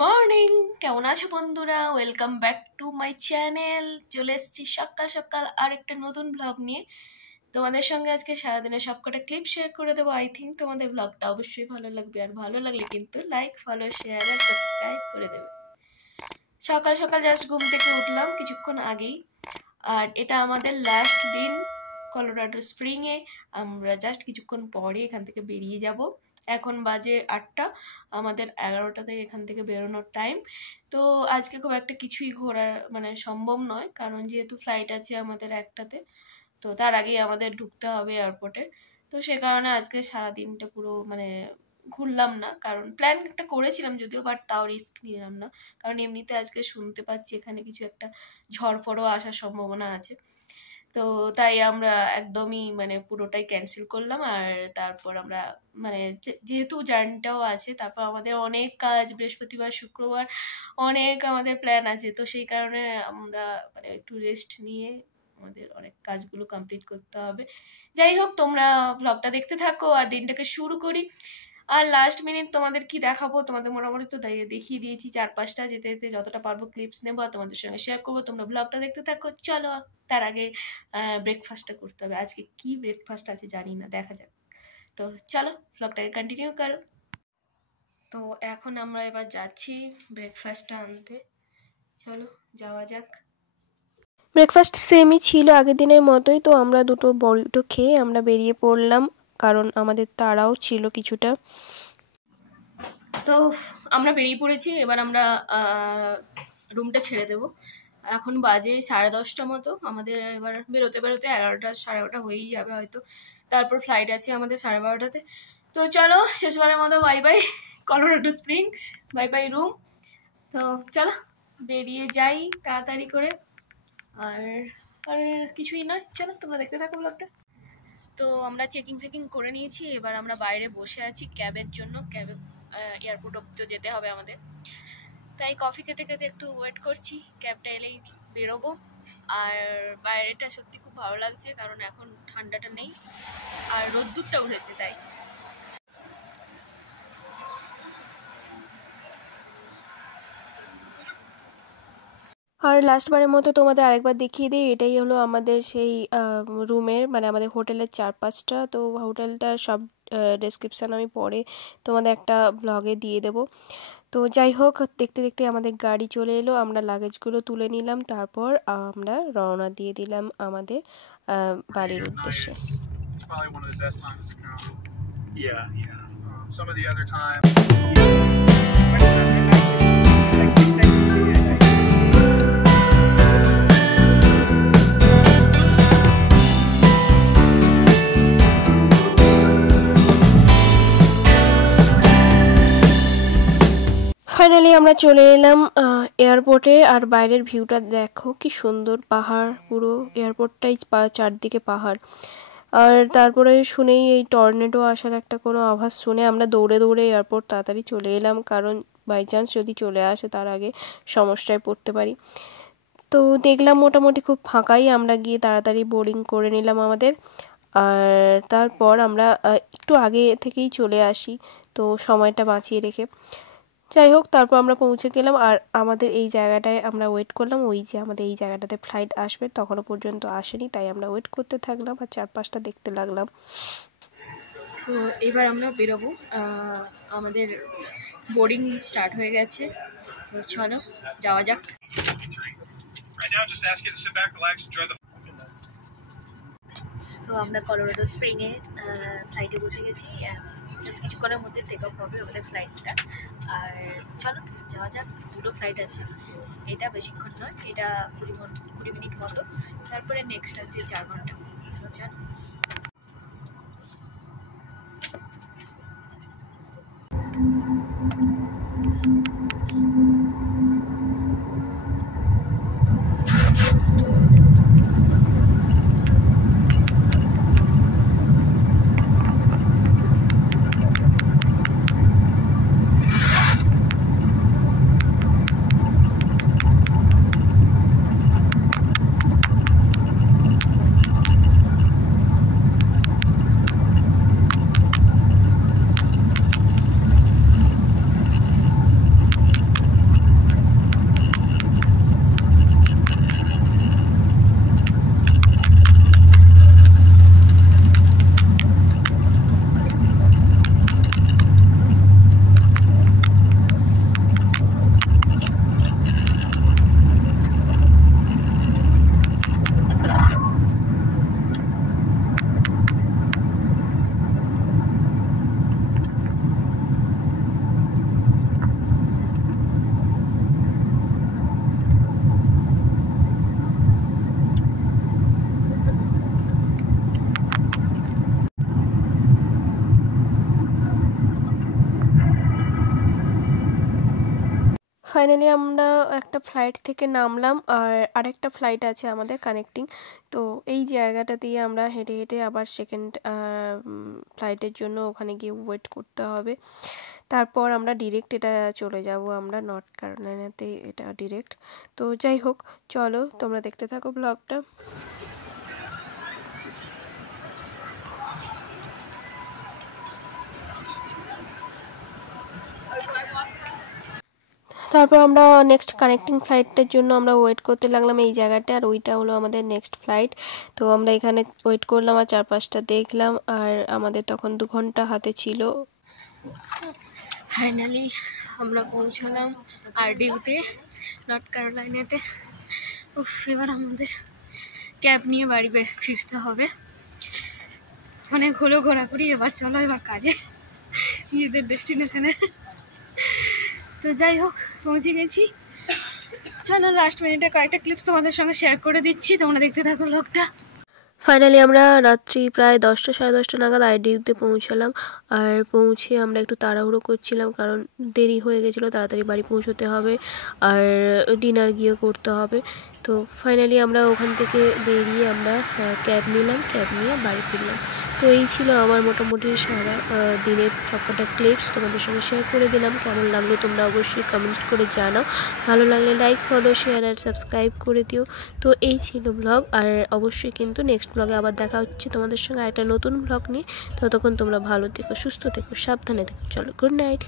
Morning, কেমন আছো বন্ধুরা? Welcome back to my channel. চলে এসেছি সকাল সকাল আর একটা নতুন ব্লগ নিয়ে। তোমাদের সঙ্গে আজকে সারাদিনের সবকটা ক্লিপ শেয়ার করে দেবো। আই থিঙ্ক তোমাদের ব্লগটা অবশ্যই ভালো লাগবে, আর ভালো লাগলে কিন্তু লাইক, ফলো, শেয়ার আর সাবস্ক্রাইব করে দেবে। সকাল সকাল জাস্ট ঘুম থেকে উঠলাম কিছুক্ষণ আগেই, আর এটা আমাদের লাস্ট দিন কলোরাডো স্প্রিংয়ে। আমরা জাস্ট কিছুক্ষণ পরে এখান থেকে বেরিয়ে যাব। এখন বাজে 8টা, আমাদের 11টাতে এখান থেকে বেরোনোর টাইম। তো আজকে খুব একটা কিছুই ঘোরা সম্ভব নয়, কারণ যেহেতু ফ্লাইট আছে আমাদের 1টাতে, তো তার আগেই আমাদের ঢুকতে হবে এয়ারপোর্টে। তো সে কারণে আজকে সারাদিনটা পুরো ঘুরলাম না, কারণ প্ল্যান একটা করেছিলাম যদিও, বাট তাও রিস্ক নিলাম না, কারণ এমনিতে আজকে শুনতে পাচ্ছি এখানে কিছু একটা ঝড়ফড়ও আসার সম্ভাবনা আছে। তো তাই আমরা একদমই পুরোটাই ক্যান্সেল করলাম। আর তারপর আমরা যেহেতু জার্নিটাও আছে, তারপর আমাদের অনেক কাজ, বৃহস্পতিবার শুক্রবার অনেক আমাদের প্ল্যান আছে, তো সেই কারণে আমরা একটু রেস্ট নিয়ে আমাদের অনেক কাজগুলো কমপ্লিট করতে হবে। যাই হোক, তোমরা ব্লগটা দেখতে থাকো আর দিনটাকে শুরু করি। আর লাস্ট মিনিট তোমাদের কি দেখাবো, তোমাদের মোটামুটি তো দেখিয়ে দিয়েছি 4-5টা, যেতে যেতে যতটা পারবো ক্লিপস নেবো আর তোমাদের সঙ্গে শেয়ার করবো। তোমরা ব্লগটা দেখতে থাকো। চলো, তার আগে ব্রেকফাস্টটা করতে হবে। আজকে কি ব্রেকফাস্ট আছে জানি না, দেখা যাক। তো চলো ব্লগটাকে কন্টিনিউ করো। তো এখন আমরা এবার যাচ্ছি ব্রেকফাস্টটা আনতে। চলো যাওয়া যাক। ব্রেকফাস্ট সেমই ছিল আগের দিনের মতোই। তো আমরা দুটো বড়িটো খেয়ে আমরা বেরিয়ে পড়লাম, কারণ আমাদের তাড়াও ছিল কিছুটা। তো আমরা বেরিয়ে পড়েছি, এবার আমরা রুমটা ছেড়ে দেবো। এখন বাজে 10:30 মতো। আমাদের এবার বেরোতে বেরোতে 11টা 11:30 হয়েই যাবে হয়তো। তারপর ফ্লাইট আছে আমাদের 12:30-তে। তো চলো, শেষবারের মতো bye bye Colorado spring, bye bye room. তো চলো বেরিয়ে যাই তাড়াতাড়ি করে। আর আর কিছুই নয়, চলো তোমরা দেখতে থাকো ব্লগটা। তো আমরা চেকিং ফেকিং করে নিয়েছি, এবার আমরা বাইরে বসে আছি ক্যাবের জন্য। ক্যাবে এয়ারপোর্ট অব্দি যেতে হবে আমাদের, তাই কফি খেতে খেতে একটু ওয়েট করছি, ক্যাবটা এলেই বেরোবো। আর বাইরেটা সত্যি খুব ভালো লাগছে, কারণ এখন ঠান্ডাটা নেই আর রোদ্দুরটা উঠেছে, তাই। আর লাস্টবারের মতো তোমাদের আরেকবার দেখিয়ে দিই, এটাই হলো আমাদের সেই রুমের আমাদের হোটেলের চারপাশটা। তো হোটেলটার সব ডেসক্রিপশান আমি পরে তোমাদের একটা ব্লগে দিয়ে দেবো। তো যাই হোক, দেখতে দেখতে আমাদের গাড়ি চলে এলো, আমরা লাগেজগুলো তুলে নিলাম, তারপর আমরা রওনা দিয়ে দিলাম আমাদের বাড়ির উদ্দেশ্যে। ফাইনালি আমরা চলে এলাম এয়ারপোর্টে। আর বাইরের ভিউটা দেখো কি সুন্দর, পাহাড়, পুরো এয়ারপোর্টটাই চারদিকে পাহাড়। আর তারপরে শুনেই এই টর্নেডো আসার একটা কোনো আভাস শুনে আমরা দৌড়ে দৌড়ে এয়ারপোর্ট তাড়াতাড়ি চলে এলাম, কারণ বাই চান্স যদি চলে আসে তার আগে সমস্যায় পড়তে পারি। তো দেখলাম মোটামুটি খুব ফাঁকাই, আমরা গিয়ে তাড়াতাড়ি বোর্ডিং করে নিলাম আমাদের। আর তারপর আমরা একটু আগে থেকেই চলে আসি, তো সময়টা বাঁচিয়ে রেখে। যাই হোক, তারপর আমরা পৌঁছে গেলাম আর আমাদের এই জায়গাটায় আমরা ওয়েট করলাম। ওই যে আমাদের এই জায়গাটাতে ফ্লাইট আসবে, তখনও পর্যন্ত আসেনি, তাই আমরা ওয়েট করতে থাকলাম আর চারপাশটা দেখতে লাগলাম। তো এবার আমরা বেরোবো, আমাদের বোর্ডিং স্টার্ট হয়ে গেছে। তো চলো যাওয়া যাক। তো আমরা কলোরাডো স্প্রিংয়ে ফ্লাইটে বসে গেছি। জাস্ট কিছুক্ষণের মধ্যে টেক অফ হবে আমাদের ফ্লাইটটা। আর চলো যাওয়া যাক। দুটো ফ্লাইট আছে, এটা বেশিক্ষণ নয়, এটা 20 মিনিট মতো, তারপরে নেক্সট আছে 4 ঘন্টা। তো চলো। ফাইনালি আমরা একটা ফ্লাইট থেকে নামলাম, আর আরেকটা ফ্লাইট আছে আমাদের কানেক্টিং। তো এই জায়গাটা দিয়ে আমরা হেঁটে হেঁটে আবার সেকেন্ড ফ্লাইটের জন্য ওখানে গিয়ে ওয়েট করতে হবে। তারপর আমরা ডিরেক্ট এটা চলে যাব আমরা নর্থ ক্যারোলাইনাতে, এটা ডিরেক্ট। তো যাই হোক, চলো তোমরা দেখতে থাকো ব্লগটা। তারপর আমরা নেক্সট কানেক্টিং ফ্লাইটের জন্য আমরা ওয়েট করতে লাগলাম এই জায়গাটা, আর ওইটা হলো আমাদের নেক্সট ফ্লাইট। তো আমরা এখানে ওয়েট করলাম আর চারপাশটা দেখলাম, আর আমাদের তখন 2 ঘন্টা হাতে ছিল। ফাইনালি আমরা পৌঁছলাম আরডিউতে, নর্থ ক্যারোলাইনাতে। উফ, এবার আমাদের ক্যাব নিয়ে বাড়ি ফিরতে হবে। অনেক হলো ঘোরাঘুরি, এবার চলো এবার কাজে, নিজেদের ডেস্টিনেশনে। তো যাই হোক, পৌঁছে গেছি। চলো লাস্ট মিনিটে কয়েকটা ক্লিপস তোমাদের সঙ্গে শেয়ার করে দিচ্ছি, তোমরা দেখতে থাকো ব্লগটা। ফাইনালি আমরা রাত্রি প্রায় 10টা সাড়ে 10টা নাগাদ আইডিউতে পৌঁছালাম। আর পৌঁছে আমরা একটু তাড়াহুড়ো করছিলাম, কারণ দেরি হয়ে গেছিলো, তাড়াতাড়ি বাড়ি পৌঁছতে হবে আর ডিনার গিয়ে করতে হবে। তো ফাইনালি আমরা ওখান থেকে বেরিয়ে আমরা ক্যাব নিলাম, ক্যাব নিয়ে বাড়ি ফিরলাম। তো এই ছিল আমার মোটামুটি সারা দিনের সবকটা ক্লিপস তোমাদের সঙ্গে শেয়ার করে দিলাম। কেমন লাগলো তোমরা অবশ্যই কমেন্ট করে জানাও। ভালো লাগলে লাইক, ফলো, শেয়ার আর সাবস্ক্রাইব করে দিও। তো এই ছিল ব্লগ, আর অবশ্যই কিন্তু নেক্সট ব্লগে আবার দেখা হচ্ছে তোমাদের সঙ্গে একটা নতুন ব্লগ নিয়ে। ততক্ষণ তোমরা ভালো থেকো, সুস্থ থেকো, সাবধানে থেকো। চলো, গুড নাইট।